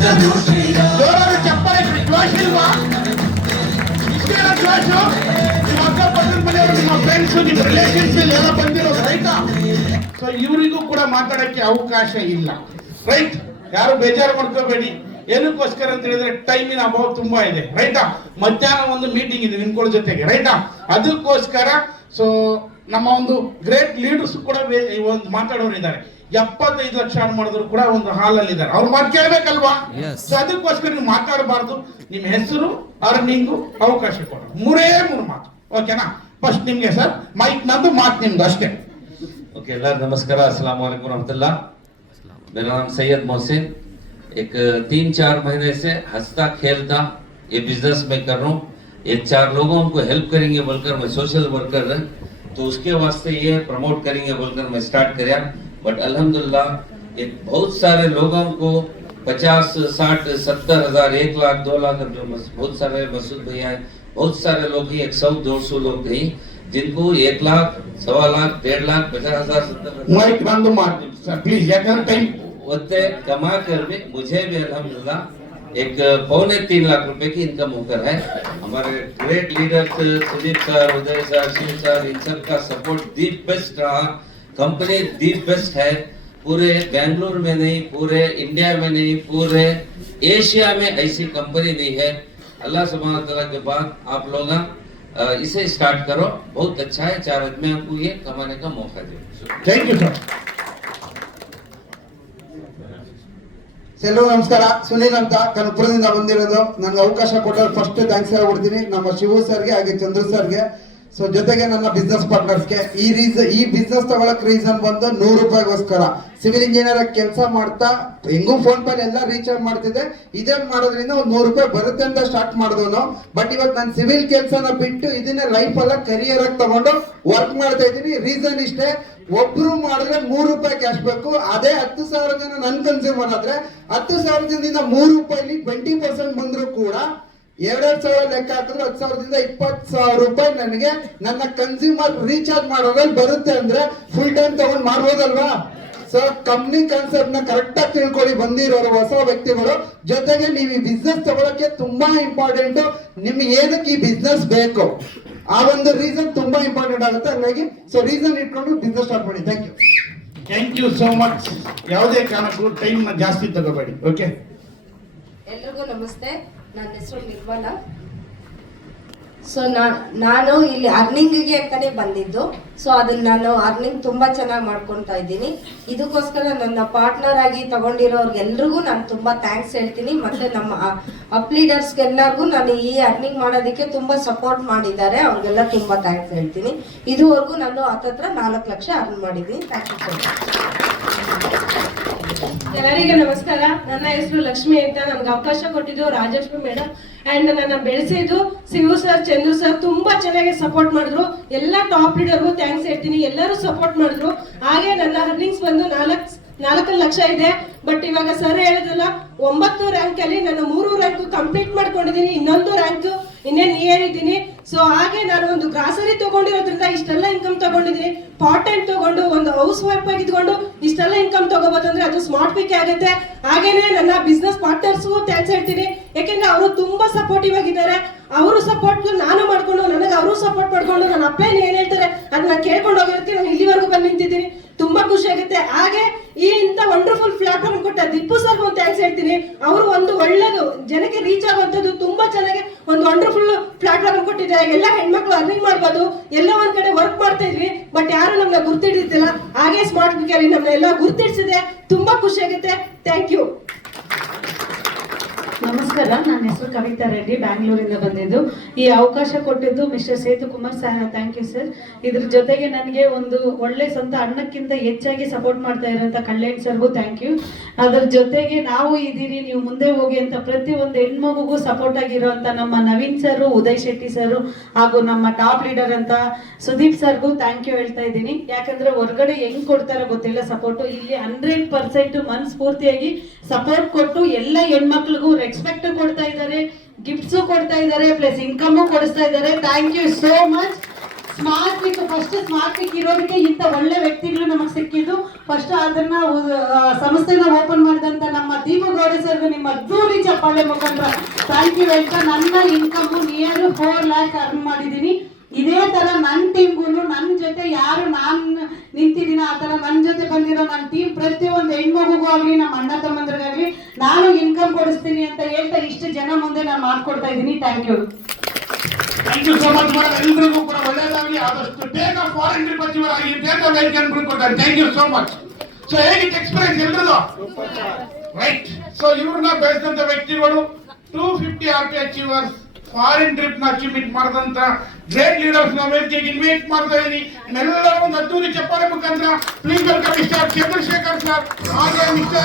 ಜೋರಾಗಿ ಚಪ್ಪಲಿ ಜೋಶ್ ಇಲ್ವಾ? ಇಷ್ಟೇನ ಜೋಶು? ನಿಮ್ಮ ಅಕ್ಕಪಕ್ಕದ ಮನೆಯವರು, ನಿಮ್ಮ ಫ್ರೆಂಡ್ಸ್, ನಿಮ್ಮ ರಿಲೇಷನ್ಸ್ ಎಲ್ಲ ಬಂದಿರೋದು, ರೈಟಾ? ಸೊ ಇವರಿಗೂ ಕೂಡ ಮಾತಾಡಕ್ಕೆ ಅವಕಾಶ ಇಲ್ಲ, ರೈಟ್? ಯಾರು ಬೇಜಾರು ಮಾಡ್ಕೋಬೇಡಿ. ಏನಕ್ಕೋಸ್ಕರ ಅಂತ ಹೇಳಿದ್ರೆ ಟೈಮಿನ ಅಭಾವ ತುಂಬಾ ಇದೆ, ರೈಟಾ? ಮಧ್ಯಾಹ್ನ ಒಂದು ಮೀಟಿಂಗ್ ಇದೆ ನಿಮ್ಗಳ ಜೊತೆಗೆ, ರೈಟಾ? ಅದಕ್ಕೋಸ್ಕರ ಸೊ ನಮ್ಮ ಒಂದು ಗ್ರೇಟ್ ಲೀಡರ್ಸ್ ಕೂಡ ಒಂದು ಮಾತಾಡೋರು ಇದ್ದಾರೆ. 75 ಲಕ್ಷ ಹಣ ಮಾಡಿದ್ರು ಕೂಡ ಒಂದು ಹಾಲಲ್ಲಿ ಇದ್ದಾರೆ, ಅವ್ರ ಮಾತು ಕೇಳ್ಬೇಕಲ್ವಾ? ಸೊ ಅದಕ್ಕೋಸ್ಕರ ನೀವು ಮಾತಾಡಬಾರ್ದು. ನಿಮ್ಮ ಹೆಸರು, ಅರ್ನಿಂಗು, ಅವಕಾಶ ಕೊಡ, ಮೂರೇ ಮಾತು, ಓಕೆನಾ? ಫಸ್ಟ್ ನಿಮ್ಗೆ ಸರ್ ಮೈಕ್, ನಂದು ಮಾತು ನಿಮ್ದು ಅಷ್ಟೇ. ओके, नमस्कार, अस्सलाम वालेकुम रहमतुल्लाह। मेरा नाम सैयद मोहसिन। एक 3-4 महीने से हंसता खेलता ये बिजनेस में कर रहा हूँ। ये 4 लोगों को हेल्प करेंगे बोलकर मैं सोशल वर्कर है, तो उसके वास्ते ये प्रमोट करेंगे बोलकर मैं स्टार्ट किया। बट अल्हम्दुलिल्लाह एक बहुत सारे लोगों को 50, 60, 70 हज़ार, 1 लाख, 2 लाख, बहुत सारे मसूद भैया है, बहुत सारे लोग ही 100, 200 लोग थे जिनको 1 लाख, 1.25 लाख, 1.5 लाख, 50 हज़ार, 70 हज़ार प्लीज टाइम होते कमा कर भी मुझे भी अल्हम्दुलिल्लाह एक 2.25 लाख रुपए की इनकम होकर है। हमारे ग्रेट लीडर्स सुदीप सर, उदय सर, शिव सर, इन सब का सपोर्ट दी बेस्ट रहा। कंपनी दी बेस्ट है, पूरे बेंगलुरु में नहीं, पूरे इंडिया में नहीं, पूरे एशिया में ऐसी कंपनी नहीं है। अल्लाह सुब्हानहू तआला के बाद आप लोग इसे स्टार्ट करो, बहुत अच्छा है। 4 आदमी आपको ये कमाने का मौका दे। Thank you sir. ಎಲ್ಲರಿಗೂ ನಮಸ್ಕಾರ. ಸುನೀಲ್ ಅಂತ ಕನಕಪುರದಿಂದ ಬಂದಿರೋದು. ನನಗೆ ಅವಕಾಶ ಕೊಟ್ಟರೆ ಫಸ್ಟ್ ಥ್ಯಾಂಕ್ಸ್ ಹೇಳ್ಬಿಡ್ತೀನಿ ನಮ್ಮ ಶಿವು ಸರ್ಗೆ ಹಾಗೆ ಚಂದ್ರು ಸರ್ಗೆ. ಸೊ ಜೊತೆಗೆ ನನ್ನ ಬಿಸ್ನೆಸ್ ಪಾರ್ಟ್ನರ್ಸ್ಗೆ. ಈ ಬಿಸ್ನೆಸ್ ತಗೊಳಕ್ ರೀಸನ್ ಬಂದು 100 ರೂಪಾಯಿಗೋಸ್ಕರ. ಸಿವಿಲ್ ಇಂಜಿನಿಯರ್ ಕೆಲಸ ಮಾಡ್ತಾ ಹೆಂಗೂ ಫೋನ್ ಪೇ ಎಲ್ಲ ರೀಚಾರ್ಜ್ ಮಾಡ್ತಿದ್ದೆ. ಇದೇ ಮಾಡೋದ್ರಿಂದ ಒಂದು 100 ರೂಪಾಯಿ ಬರುತ್ತೆ ಅಂತ ಸ್ಟಾರ್ಟ್ ಮಾಡಿದವನು. ಬಟ್ ಇವತ್ತು ನಾನು ಸಿವಿಲ್ ಕೆಲಸನ ಬಿಟ್ಟು ಇದನ್ನ ಲೈಫ್ ಅಲ್ಲ ಕರಿಯರ್ ಆಗಿ ತಗೊಂಡು ವರ್ಕ್ ಮಾಡ್ತಾ ಇದ್ದೀನಿ. ರೀಸನ್ ಇಷ್ಟೇ, ಒಬ್ರು ಮಾಡಿದ್ರೆ 3 ರೂಪಾಯಿ ಕ್ಯಾಶ್ ಬೇಕು. ಅದೇ 10,000 ಜನ ನನ್ ಕನ್ಸ್ಯೂಮರ್ ಆದ್ರೆ 10,000 ಜನದಿಂದ 3 ರೂಪಾಯಿಲಿ 20% ಬಂದ್ರು ಕೂಡ 2,000 ಲೆಕ್ಕ ಹಾಕಿದ್ರೆ 10,000ದಿಂದ 20,000 ರೂಪಾಯಿ ನನಗೆ ನನ್ನ ಕನ್ಸ್ಯೂಮರ್ ರೀಚಾರ್ಜ್ ಮಾಡೋದ್ರಲ್ಲಿ ಬರುತ್ತೆ. ಅಂದ್ರೆ ಫುಲ್ ಟೈಮ್ ತಗೊಂಡ್ ಮಾಡ್ಬೋದಲ್ವಾ? ಸೊ ಕಂಪ್ನಿ ಕಾನ್ಸೆಪ್ಟ್ ನ ಕರೆಕ್ಟ್ ಆಗಿ ತಿಳ್ಕೊಳ್ಳಿ ಬಂದಿರೋರು ಹೊಸ ವ್ಯಕ್ತಿಗಳು. ಜೊತೆಗೆ ನೀವು ಈ ಬಿಸ್ನೆಸ್ ತಗೊಳಕ್ಕೆ ತುಂಬಾ ಇಂಪಾರ್ಟೆಂಟ್. ನಿಮ್ಗೆ ಏನಕ್ಕೆ ಈ ಬಿಸ್ನೆಸ್ ಬೇಕು ಆ ಒಂದು ರೀಸನ್ ತುಂಬಾ ಇಂಪಾರ್ಟೆಂಟ್ ಆಗುತ್ತೆ. ಹಾಗಾಗಿ ಸೊ ರೀಸನ್ ಇಟ್ಕೊಂಡು ಬಿಸ್ನೆಸ್ ಸ್ಟಾರ್ಟ್ ಮಾಡಿ. Thank you so much. ಯಾವುದೇ ಕಾರಣಕ್ಕೂ ಟೈಮ್ ನ ಜಾಸ್ತಿ ತಗೋಬೇಡಿ, ಓಕೆ? ಎಲ್ರಿಗೂ ನಮಸ್ತೆ. ನನ್ನ ಹೆಸರು ನಿರ್ಮಲಾ. ಸೊ ನಾನು ಇಲ್ಲಿ ಅರ್ನಿಂಗಿಗೆ ಅಂತಾನೆ ಬಂದಿದ್ದು. ಸೊ ಅದನ್ನ ನಾನು ಅರ್ನಿಂಗ್ ತುಂಬಾ ಚೆನ್ನಾಗಿ ಮಾಡ್ಕೊತಾ ಇದ್ದೀನಿ. ಇದಕ್ಕೋಸ್ಕರ ನನ್ನ ಪಾರ್ಟ್ನರ್ ಆಗಿ ತಗೊಂಡಿರೋರ್ಗೆಲ್ರಿಗೂ ನಾನು ತುಂಬಾ ಥ್ಯಾಂಕ್ಸ್ ಹೇಳ್ತೀನಿ. ಮತ್ತೆ ನಮ್ಮ ಅಪ್ ಲೀಡರ್ಸ್ಗೆಲ್ಲರಿಗೂ ನಾನು ಈ ಅರ್ನಿಂಗ್ ಮಾಡೋದಕ್ಕೆ ತುಂಬಾ ಸಪೋರ್ಟ್ ಮಾಡಿದ್ದಾರೆ, ಅವ್ರಿಗೆಲ್ಲ ತುಂಬಾ ಥ್ಯಾಂಕ್ಸ್ ಹೇಳ್ತೀನಿ. ಇದುವರೆಗೂ ನಾನು ಹತ್ತತ್ರ 4 ಲಕ್ಷ ಅರ್ನ್ ಮಾಡಿದ್ದೀನಿ. Thank you so much. ಎಲ್ಲರಿಗೂ ನಮಸ್ಕಾರ. ನನ್ನ ಹೆಸರು ಲಕ್ಷ್ಮಿ ಅಂತ. ನನ್ಗೆ ಅವಕಾಶ ಕೊಟ್ಟಿದ್ದು ರಾಜಲಕ್ಷ್ಮಿ ಮೇಡಮ್ ಅಂಡ್ ನನ್ನ ಬೆಳೆಸಿದ್ದು ಶಿವು ಸರ್, ಚಂದ್ರು ಸರ್ ತುಂಬಾ ಚೆನ್ನಾಗಿ ಸಪೋರ್ಟ್ ಮಾಡಿದ್ರು. ಎಲ್ಲ ಟಾಪ್ ಲೀಡರ್ಗೂ ಥ್ಯಾಂಕ್ಸ್ ಹೇಳ್ತೀನಿ, ಎಲ್ಲರೂ ಸಪೋರ್ಟ್ ಮಾಡಿದ್ರು. ಹಾಗೆ ನನ್ನ ಅರ್ನಿಂಗ್ಸ್ ಬಂದು 4 ಲಕ್ಷ ಇದೆ. ಬಟ್ ಇವಾಗ ಸರ್ ಹೇಳಿದ್ರಲ್ಲ 9 ರ್ಯಾಂಕ್ ಅಲ್ಲಿ ನಾನು 3 ರ್ಯಾಂಕ್ ಕಂಪ್ಲೀಟ್ ಮಾಡ್ಕೊಂಡಿದ್ದೀನಿ. ಇನ್ನೊಂದು ರ್ಯಾಂಕ್ ಇನ್ನೇನು ಏರಿದ್ದೀನಿ. ಸೊ ಹಾಗೆ ನಾನು ಒಂದು ಗ್ರಾಸರಿ ತಗೊಂಡಿರೋದ್ರಿಂದ ಇಷ್ಟೆಲ್ಲ ಇನ್ಕಮ್ ತಗೊಂಡಿದ್ದೀನಿ. ಪಾರ್ಟ್ ಟೈಮ್ ತಗೊಂಡು ಒಂದು ಹೌಸ್ ವೈಫ್ ಆಗಿದ್ಕೊಂಡು ಇಷ್ಟೆಲ್ಲ ಇನ್ಕಮ್ ತಗೋಬೋದಂದ್ರೆ ಅದು ಸ್ಮಾರ್ಟ್ ಪಿಕ್ ಆಗುತ್ತೆ. ಹಾಗೇನೆ ನನ್ನ ಬಿಸ್ನೆಸ್ ಪಾರ್ಟ್ನರ್ಸ್ಗೂ ಥ್ಯಾಂಕ್ಸ್ ಹೇಳ್ತೀನಿ, ಯಾಕೆಂದ್ರೆ ಅವರು ತುಂಬಾ ಸಪೋರ್ಟಿವ್ ಆಗಿದ್ದಾರೆ. ಅವರು ಸಪೋರ್ಟ್ ನಾನು ಮಾಡ್ಕೊಂಡು ನನಗೆ ಅವರು ಸಪೋರ್ಟ್ ಮಾಡ್ಕೊಂಡು ನನ್ನ ಅಪ್ಲೈನ್ ಏನ್ ಹೇಳ್ತಾರೆ ಅದನ್ನ ಕೇಳ್ಕೊಂಡು ಹೋಗಿರೋದಕ್ಕೆ ನಾನು ಇಲ್ಲಿವರೆಗೂ ಬಂದು ನಿಂತಿದ್ದೀನಿ. ತುಂಬಾ ಖುಷಿ ಆಗುತ್ತೆ. ಹಾಗೆ ಈ ಇಂಥ ವಂಡರ್ಫುಲ್ ಪ್ಲಾಟ್ಫಾರ್ಮ್ ಕೊಟ್ಟ ದಿಪ್ಪು ಸರ್ಗೂ ಥ್ಯಾಂಕ್ಸ್ ಹೇಳ್ತೀನಿ. ಅವರು ಒಂದು ಒಳ್ಳೆದು ಜನಕ್ಕೆ ರೀಚ್ ಆಗುವಂಥದ್ದು ತುಂಬಾ ಚೆನ್ನಾಗಿ ಒಂದು ವಂಡರ್ಫುಲ್ ಪ್ಲಾಟ್ಫಾರ್ಮ್ ಕೊಟ್ಟಿದ್ದಾರೆ. ಎಲ್ಲ ಹೆಣ್ಮಕ್ಳು ಅರ್ನಿಂಗ್ ಮಾಡ್ಬೋದು. ಎಲ್ಲ ಒಂದ್ ಕಡೆ ವರ್ಕ್ ಮಾಡ್ತಾ ಇದ್ವಿ, ಬಟ್ ಯಾರು ನಮ್ನ ಗುರ್ತಿಡಿದ್ದಿಲ್ಲ. ಹಾಗೆ ಸ್ಮಾರ್ಟ್ ಪಿಕ್ ಅಲ್ಲಿ ನಮ್ನ ಎಲ್ಲ ಗುರ್ತಿಡಿಸಿದೆ. ತುಂಬಾ ಖುಷಿ ಆಗುತ್ತೆ. Thank you. ನಮಸ್ಕಾರ, ನನ್ನ ಹೆಸರು ಕವಿತಾ ರೆಡ್ಡಿ, ಬ್ಯಾಂಗ್ಳೂರಿಂದ ಬಂದಿದ್ದು. ಈ ಅವಕಾಶ ಕೊಟ್ಟಿದ್ದು mister Sethu Kumar sir, thank you sir. ಇದ್ರ ಜೊತೆಗೆ ನನಗೆ ಒಂದು ಒಳ್ಳೆ ಸ್ವಂತ ಅಣ್ಣಕ್ಕಿಂತ ಹೆಚ್ಚಾಗಿ ಸಪೋರ್ಟ್ ಮಾಡ್ತಾ ಇರೋಂಥ ಕಲ್ಯಾಣ್ ಸರ್ಗೂ ಥ್ಯಾಂಕ್ ಯು. ಅದ್ರ ಜೊತೆಗೆ ನಾವು ಇದ್ದೀರಿ, ನೀವು ಮುಂದೆ ಹೋಗಿ ಅಂತ ಪ್ರತಿಯೊಂದು ಹೆಣ್ಮಗುಗೂ ಸಪೋರ್ಟ್ ಆಗಿರುವಂಥ ನಮ್ಮ ನವೀನ್ ಸರ್, ಉದಯ್ ಶೆಟ್ಟಿ ಸರ್ ಹಾಗೂ ನಮ್ಮ ಟಾಪ್ ಲೀಡರ್ ಅಂತ ಸುದೀಪ್ ಸರ್ಗೂ ಥ್ಯಾಂಕ್ ಯು ಹೇಳ್ತಾ ಇದ್ದೀನಿ. ಯಾಕಂದ್ರೆ ಹೊರಗಡೆ ಹೆಂಗ್ ಕೊಡ್ತಾರೋ ಗೊತ್ತಿಲ್ಲ ಸಪೋರ್ಟು, ಇಲ್ಲಿ 100% ಮನಸ್ಫೂರ್ತಿಯಾಗಿ ಸಪೋರ್ಟ್ ಕೊಟ್ಟು ಎಲ್ಲ ಹೆಣ್ಮಕ್ಳಿಗೂ ರೆಸ್ಪೆಕ್ಟ್ ಕೊಡ್ತಾ ಇದ್ದಾರೆ, ಗಿಫ್ಟ್ಸು ಕೊಡ್ತಾ ಇದ್ದಾರೆ, ಪ್ಲಸ್ ಇನ್ಕಮ್ ಕೊಡಿಸ್ತಾ ಇದ್ದಾರೆ. Thank you so much. Smart ವಿಕ್ ಫಸ್ಟ್ ಸ್ಮಾರ್ಟ್ ವಿಕ್ ಇರೋದಕ್ಕೆ ಇಂಥ ಒಳ್ಳೆ ವ್ಯಕ್ತಿಗಳು ನಮಗೆ ಸಿಕ್ಕಿದ್ದು. ಫಸ್ಟ್ ಅದನ್ನ ಸಂಸ್ಥೆನ ಓಪನ್ ಮಾಡಿದಂತ ನಮ್ಮ ದೀಪಗೌಡ ಸರ್ಗೆ ನಿಮ್ಮ ಅದ್ದೂರಿ ಚಪ್ಪಾಳೆ ಮುಖಂಡ್ರ ಥ್ಯಾಂಕ್ ಯು ಹೇಳ್ತಾ, ನನ್ನ ಇನ್ಕಮ್ ನಿಯರ್ 4 lakh ಅರ್ನ್ ಮಾಡಿದ್ದೀನಿ. ಇದೇ ತರ ನನ್ನ ಟೀಮ್ಗೂ ನನ್ನ ಜೊತೆ ಯಾರು ನಾನು ನಿಂತಿದ್ದೀನ ಆ ತರ ನನ್ನ ಜೊತೆ ಬಂದಿರೋ ನನ್ನ ಟೀಮ್ ಪ್ರತಿಯೊಂದು ಹೆಣ್ಮಗುಗೂ ಆಗ್ಲಿ ನಮ್ಮ ಅಣ್ಣ ತಮ್ಮಂದ್ರಿಗಾಗ್ಲಿ ನಾನು ಇನ್ಕಮ್ ಕೊಡಿಸ್ತೀನಿ ಅಂತ ಹೇಳ್ತಾ ಇಷ್ಟು ಜನ ಮುಂದೆ ನಾನು ಮಾಡ್ಕೊಡ್ತಾ ಇದ್ದೀನಿ. Thank you so much madam. ಎಲ್ರಿಗೂ ಕೂಡ ಒಳ್ಳೆಯದಾಗಲಿ. ಆದಷ್ಟು ಬೇಗ ಫಾರಿನ್ ಟ್ರಿಪ್ ಅಚೀವರ್ ಆಗಿ ಬೇಗ ವೇದಿಕೆ ಅನ್ಕೊಳ್ತಾರೆ. Thank you so much. So ಹೇಗಿತ್ತು ಎಕ್ಸ್ಪೀರಿಯನ್ಸ್ ಎಲ್ರದು? ರೈಟ್. ಸೊ ಇವ್ರನ್ನ ಬೆಳೆಸಿದಂತ ವ್ಯಕ್ತಿಗಳು 250 RP ಅಚೀವರ್ಸ್, ಫಾರಿನ್ ಟ್ರಿಪ್ ನ ಅಚೀವ್ಮೆಂಟ್ ಮಾಡಿದಂತ ಗ್ರೇಟ್ ಲೀಡರ್ಸ್ ನ ವೇದಿಕೆಗೆ ಇನ್ವೈಟ್ ಮಾಡ್ತಾ ಇದೀನಿ. ಎಲ್ಲರೂ ಒಂದು ಅದ್ದೂರಿ ಚಪ್ಪಾಳೆ ಮುಖಾಂತರ please welcome mister Chandrashekar sir ಹಾಗೆ ಮಿಸ್ಟರ್